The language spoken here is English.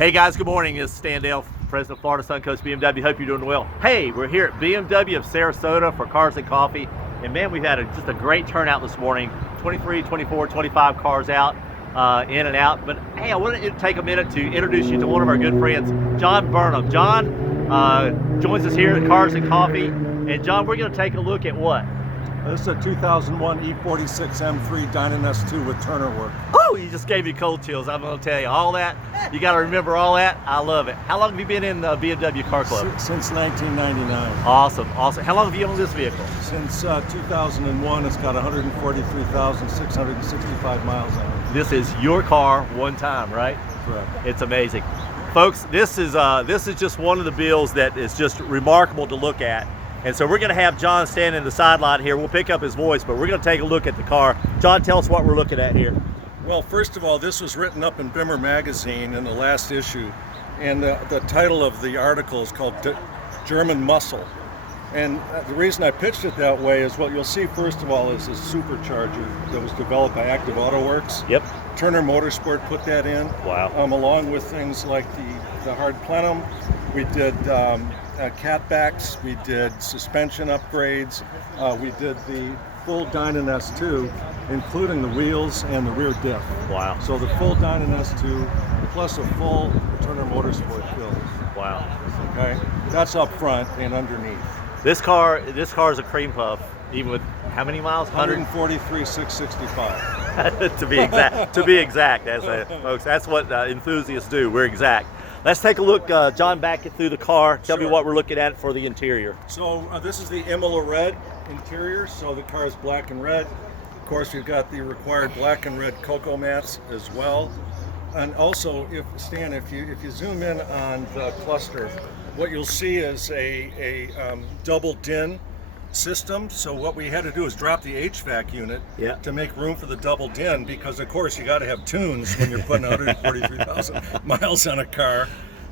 Hey guys, good morning. It's Stan Dale, President of Florida Suncoast BMW. Hope you're doing well. Hey, we're here at BMW of Sarasota for Cars and Coffee. And man, we've had just a great turnout this morning. 23, 24, 25 cars out, in and out. But hey, I wanted to take a minute to introduce you to one of our good friends, John Burnham. John joins us here at Cars and Coffee. And John, we're going to take a look at what? This is a 2001 E46 M3 Dynaness 2 with Turner work. Oh, you just gave me cold chills. I'm going to tell you all that. You got to remember all that. I love it. How long have you been in the BMW Car Club? Since 1999. Awesome, awesome. How long have you owned this vehicle? Since 2001, it's got 143,665 miles on it. This is your car one time, right? Correct. It's amazing. Folks, this is just one of the bills that is just remarkable to look at. And so we're going to have John standing in the sideline here. We'll pick up his voice, but we're going to take a look at the car. John, tell us what we're looking at here. Well, first of all, this was written up in Bimmer magazine in the last issue, and the title of the article is called German Muscle. And the reason I pitched it that way is what you'll see first of all is a supercharger that was developed by Active Auto Works. Yep. Turner Motorsport put that in. Wow. Along with things like the hard plenum. We did catbacks, we did suspension upgrades, we did the full Dynaness 2, including the wheels and the rear diff. Wow. So the full Dynaness 2 plus a full Turner Motorsport build. Wow. Okay, that's up front and underneath. This car is a cream puff, even with how many miles? 143,665. to be exact. To be exact, folks. That's what enthusiasts do. We're exact. Let's take a look, John, back through the car. Tell me what we're looking at for the interior. So this is the Imola red interior, so the car is black and red. Of course, we've got the required black and red cocoa mats as well. And also, Stan, if you zoom in on the cluster, what you'll see is a double DIN system. So what we had to do is drop the HVAC unit to make room for the double DIN, because of course you got to have tunes when you're putting 143,000 miles on a car.